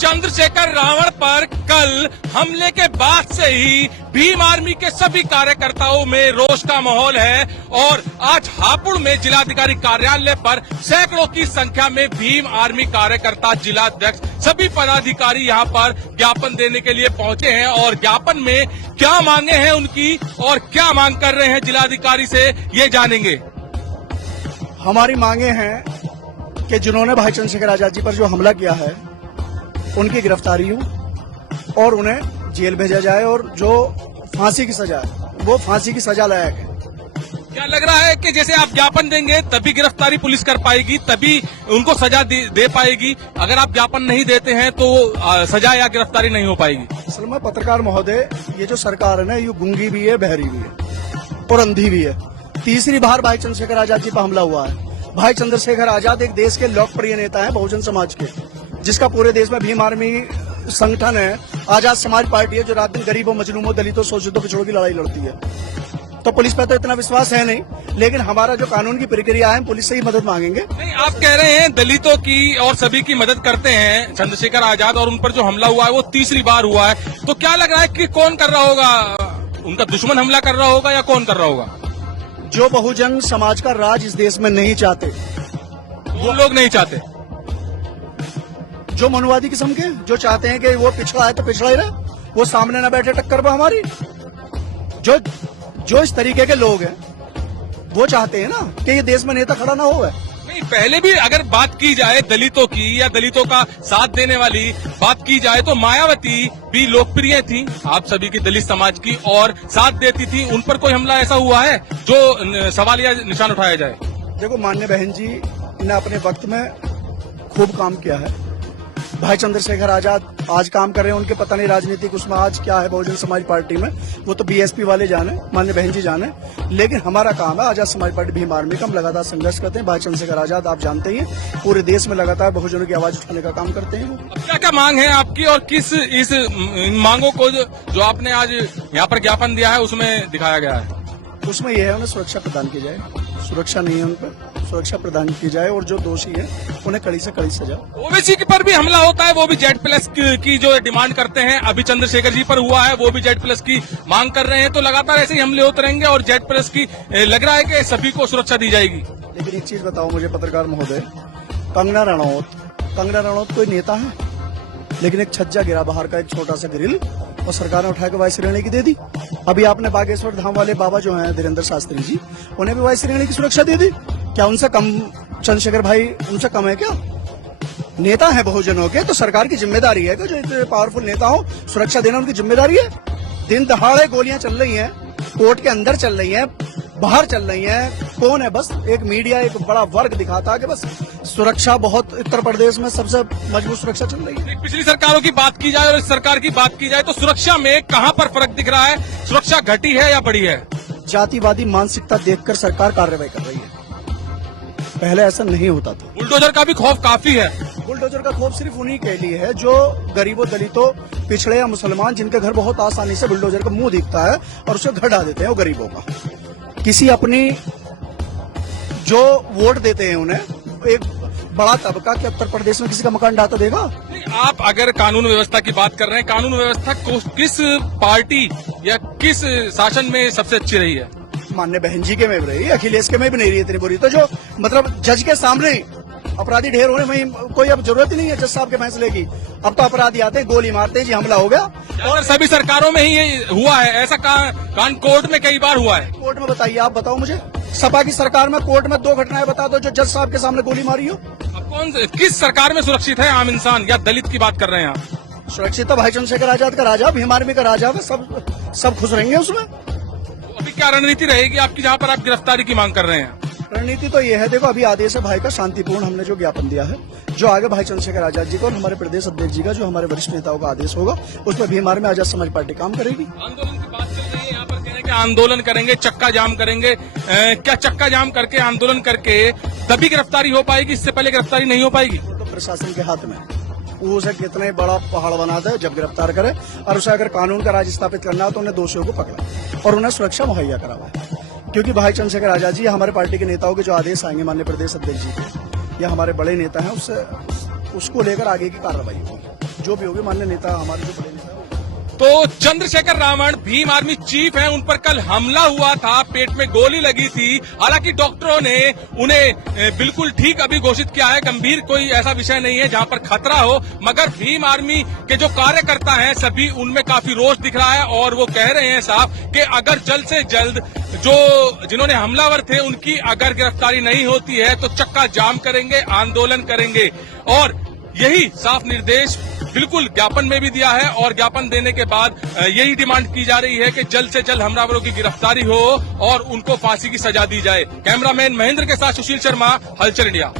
चंद्रशेखर रावण पर कल हमले के बाद से ही भीम आर्मी के सभी कार्यकर्ताओं में रोष का माहौल है और आज हापुड़ में जिलाधिकारी कार्यालय पर सैकड़ों की संख्या में भीम आर्मी कार्यकर्ता, जिलाध्यक्ष, सभी पदाधिकारी यहां पर ज्ञापन देने के लिए पहुंचे हैं। और ज्ञापन में क्या मांगे हैं उनकी और क्या मांग कर रहे हैं जिलाधिकारी से, ये जानेंगे। हमारी मांगे हैं कि जिन्होंने भाई चंद्रशेखर आजाद जी पर जो हमला किया है उनकी गिरफ्तारी हो और उन्हें जेल भेजा जाए और जो फांसी की सजा है वो फांसी की सजा लायक है। क्या लग रहा है कि जैसे आप ज्ञापन देंगे तभी गिरफ्तारी पुलिस कर पाएगी, तभी उनको सजा दे पाएगी? अगर आप ज्ञापन नहीं देते हैं तो सजा या गिरफ्तारी नहीं हो पाएगी? असल में पत्रकार महोदय, ये जो सरकार है ना, ये गूंगी भी है, बहरी भी है और अंधी भी है। तीसरी बार भाई चंद्रशेखर आजाद जी पर हमला हुआ है। भाई चंद्रशेखर आजाद एक देश के लोकप्रिय नेता है बहुजन समाज के, जिसका पूरे देश में भीम आर्मी संगठन है, आजाद समाज पार्टी है, जो रात दिन गरीबों, मजलूमों, दलितों, शोषितों, पिछड़ों की लड़ाई लड़ती है। तो पुलिस पर तो इतना विश्वास है नहीं, लेकिन हमारा जो कानून की प्रक्रिया है, पुलिस से ही मदद मांगेंगे। नहीं, आप कह रहे हैं दलितों की और सभी की मदद करते हैं चंद्रशेखर आजाद, और उन पर जो हमला हुआ है वो तीसरी बार हुआ है, तो क्या लग रहा है कि कौन कर रहा होगा? उनका दुश्मन हमला कर रहा होगा या कौन कर रहा होगा? जो बहुजन समाज का राज इस देश में नहीं चाहते, वो लोग नहीं चाहते। जो मनुवादी किस्म के, जो चाहते हैं कि वो पिछड़ा है तो पिछड़ा ही रहे, वो सामने न बैठे टक्कर पर हमारी। जो इस तरीके के लोग हैं वो चाहते हैं ना कि ये देश में नेता खड़ा ना हो। नहीं, पहले भी अगर बात की जाए दलितों की या दलितों का साथ देने वाली बात की जाए तो मायावती भी लोकप्रिय थी आप सभी की दलित समाज की और साथ देती थी। उन पर कोई हमला ऐसा हुआ है जो सवाल या निशान उठाया जाए? देखो, माननीय बहन जी ने अपने वक्त में खूब काम किया है। भाई चंद्रशेखर आजाद आज काम कर रहे हैं, उनके पता नहीं राजनीतिक उसमें आज क्या है बहुजन समाज पार्टी में, वो तो बीएसपी वाले जाने, माननीय बहन जी जाने। लेकिन हमारा काम है आजाद समाज पार्टी भीम आर्मी का, हम लगातार संघर्ष करते हैं। भाई चंद्रशेखर आजाद आप जानते ही हैं पूरे देश में लगातार बहुजनों की आवाज उठाने का काम करते हैं। क्या क्या मांग है आपकी और किस इस मांगों को जो आपने आज यहाँ पर ज्ञापन दिया है उसमें दिखाया गया है? उसमें यह है उन्हें सुरक्षा प्रदान की जाए, सुरक्षा नहीं है उन पर, सुरक्षा प्रदान की जाए और जो दोषी है उन्हें कड़ी से कड़ी सजा। ओवैसी पर भी हमला होता है, वो भी Z+ की जो डिमांड करते हैं। अभी चंद्रशेखर जी पर हुआ है, वो भी Z+ की मांग कर रहे हैं। तो लगातार ऐसे ही हमले होते रहेंगे और Z+ की लग रहा है कि सभी को सुरक्षा दी जाएगी। लेकिन एक चीज बताओ मुझे पत्रकार महोदय, कंगना रनौत कोई नेता है? लेकिन एक छज्जा गिरा बाहर का, एक छोटा सा ग्रिल, और सरकार ने उठा के वाई श्रेणी की दे दी। अभी आपने बागेश्वर धाम वाले बाबा जो हैं धीरेन्द्र शास्त्री जी, उन्हें भी वाई श्रेणी की सुरक्षा दे दी। क्या उनसे कम चंद्रशेखर भाई उनसे कम है क्या? नेता है बहुजनों के, तो सरकार की जिम्मेदारी है कि जो इतने पावरफुल नेता हो सुरक्षा देना उनकी जिम्मेदारी है। दिन दहाड़े गोलियां चल रही हैं, कोर्ट के अंदर चल रही हैं, बाहर चल रही हैं। कौन है? बस एक मीडिया, एक बड़ा वर्ग दिखाता है कि बस सुरक्षा बहुत, उत्तर प्रदेश में सबसे मजबूत सुरक्षा चल रही है। पिछली सरकारों की बात की जाए और इस सरकार की बात की जाए तो सुरक्षा में कहां पर फर्क दिख रहा है? सुरक्षा घटी है या बढ़ी है? जातिवादी मानसिकता देखकर सरकार कार्रवाई कर रही है, पहले ऐसा नहीं होता था। बुलडोजर का भी खौफ काफी है। बुलडोजर का खौफ सिर्फ उन्हीं के लिए है जो गरीबों, दलितों, पिछड़े या मुसलमान, जिनके घर बहुत आसानी से बुलडोजर का मुंह दिखता है और उसे घर ढा देते हैं वो गरीबों का। किसी अपनी जो वोट देते हैं उन्हें, एक बड़ा तबका के उत्तर प्रदेश में किसी का मकान ढाता देगा? आप अगर कानून व्यवस्था की बात कर रहे हैं, कानून व्यवस्था किस पार्टी या किस शासन में सबसे अच्छी रही है? माननीय बहन जी के में भी रही, अखिलेश के में भी नहीं रही इतनी बुरी। तो जो मतलब जज के सामने अपराधी ढेर होने में कोई अब जरूरत ही नहीं है जज साहब के फैसले की। अब तो अपराधी आते हैं, गोली मारते हैं, जी हमला हो गया। और सभी सरकारों में ही ये हुआ है, ऐसा कान कोर्ट में कई बार हुआ है। कोर्ट में बताइए, आप बताओ मुझे, सपा की सरकार में कोर्ट में 2 घटनाएं बता दो जो जज साहब के सामने गोली मारी हो। अब किस सरकार में सुरक्षित है आम इंसान या दलित की बात कर रहे हैं आप? सुरक्षित तो भाई चंद्रशेखर आजाद का राजा, भीम आर्मी का राजा है, सब खुश रहेंगे उसमें। अभी क्या रणनीति रहेगी आपकी जहां पर आप गिरफ्तारी की मांग कर रहे हैं? रणनीति तो ये है, देखो अभी आदेश है भाई का शांतिपूर्ण, हमने जो ज्ञापन दिया है, जो आगे भाई चंद्रशेखर आजाद जी को और हमारे प्रदेश अध्यक्ष जी का, जो हमारे वरिष्ठ नेताओं का आदेश होगा, उस पर भीम आर्मी आजाद समाज पार्टी काम करेगी। आंदोलन की बात चल रही है, यहाँ पर कह रहे हैं कि आंदोलन करेंगे, चक्का जाम करेंगे। क्या चक्का जाम करके, आंदोलन करके तभी गिरफ्तारी हो पाएगी? इससे पहले गिरफ्तारी नहीं हो पाएगी? तो प्रशासन के हाथ में, वो उसे कितने बड़ा पहाड़ बनाता है जब गिरफ्तार करे, और उसे अगर कानून का राज स्थापित करना हो तो उन्हें दोषियों को पकड़ा और उन्हें सुरक्षा मुहैया करवाए। क्योंकि भाई चंद्रशेखर आजाद जी, हमारे पार्टी के नेताओं के जो आदेश आएंगे माननीय प्रदेश अध्यक्ष जी के या हमारे बड़े नेता हैं, उसको लेकर आगे की कार्रवाई होगी। जो भी होगी माननीय नेता हमारे जो बड़े नेता हैं, तो चंद्रशेखर रावण भीम आर्मी चीफ हैं, उन पर कल हमला हुआ था, पेट में गोली लगी थी। हालांकि डॉक्टरों ने उन्हें बिल्कुल ठीक अभी घोषित किया है, गंभीर कोई ऐसा विषय नहीं है जहां पर खतरा हो। मगर भीम आर्मी के जो कार्यकर्ता हैं सभी, उनमें काफी रोष दिख रहा है और वो कह रहे हैं साहब कि अगर जल्द से जल्द जो जिन्होंने हमलावर थे उनकी अगर गिरफ्तारी नहीं होती है तो चक्का जाम करेंगे, आंदोलन करेंगे। और यही साफ निर्देश बिल्कुल ज्ञापन में भी दिया है और ज्ञापन देने के बाद यही डिमांड की जा रही है कि जल्द से जल्द हमलावरों की गिरफ्तारी हो और उनको फांसी की सजा दी जाए। कैमरामैन महेंद्र के साथ सुशील शर्मा, हलचल इंडिया।